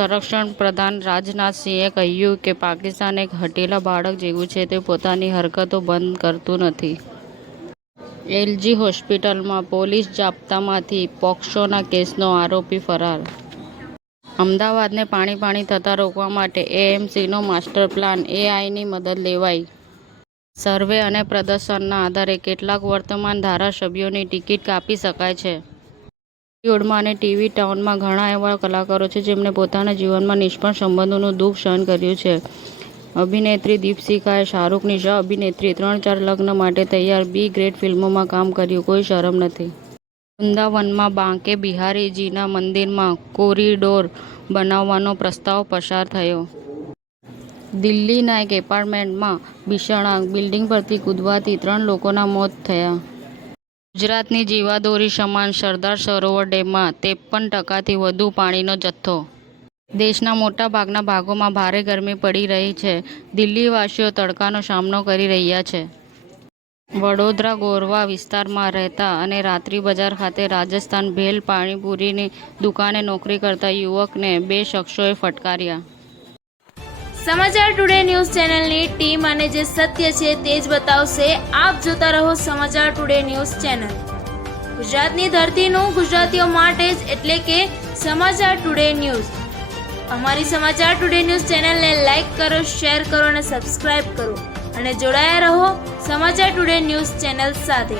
સંરક્ષણ પ્રધાન રાજનાથ સિંહે કહ્યું કે પાકિસ્તાન એક હઠેલા બાળક જેવું છે, તે પોતાની હરકતો બંધ કરતું નથી. એલજી હોસ્પિટલમાં પોલીસ જાપ્તામાંથી પોક્સોના કેસનો આરોપી ફરાર. અમદાવાદને પાણી થતાં રોકવા માટે એએમસીનો માસ્ટર પ્લાન, એઆઈની મદદ લેવાઈ. સર્વે અને પ્રદર્શનના આધારે કેટલાક વર્તમાન ધારાસભ્યોની ટિકિટ કાપી શકાય છે. બોલિવૂડમાં અને ટીવી ટાઉનમાં ઘણા એવા કલાકારો છે જેમણે પોતાના જીવનમાં નિષ્ફળ સંબંધોનું દુઃખ સહન કર્યું છે. અભિનેત્રી દીપશિખાએ શાહરૂખની સહ-અભિનેત્રી 3-4 લગ્ન માટે તૈયાર બી ગ્રેડ ફિલ્મોમાં કામ કર્યું, કોઈ શરમ નથી. વૃંદાવનમાં બાંકે બિહારીજીના મંદિરમાં કોરિડોર બનાવવાનો પ્રસ્તાવ પસાર થયો. દિલ્હીના એક એપાર્ટમેન્ટમાં ભીષણ આગ, બિલ્ડિંગ પરથી કૂદવાથી 3 લોકોના મોત થયા. ગુજરાતની જીવાદોરી સમાન સરદાર સરોવર ડેમમાં 53%થી વધુ પાણીનો જથ્થો. દેશના મોટા ભાગના ભાગોમાં ભારે ગરમી પડી રહી છે. દિલ્હીવાસીઓ તડકાનો સામનો કરી રહ્યા છે. વડોદરા ગોરવા વિસ્તારમાં રહેતા અને રાત્રિ બજાર ખાતે રાજસ્થાન ભેલ પાણીપુરીની દુકાને નોકરી કરતા યુવકને 2 શખ્સોએ ફટકાર્યા. સમાચાર ટુડે ન્યૂઝ ચેનલની ટીમ અને જે સત્ય છે તે જ બતાવશે. આપ જોતા રહો સમાચાર ટુડે ન્યૂઝ ચેનલ. ગુજરાતની ધરતીનું ગુજરાતીઓ માટે જ, એટલે કે સમાચાર ટુડે ન્યૂઝ. અમારી સમાચાર ટુડે ન્યૂઝ ચેનલને લાઈક કરો, શેર કરો અને સબસ્ક્રાઇબ કરો અને જોડાયા રહો સમાચાર ટુડે ન્યૂઝ ચેનલ સાથે.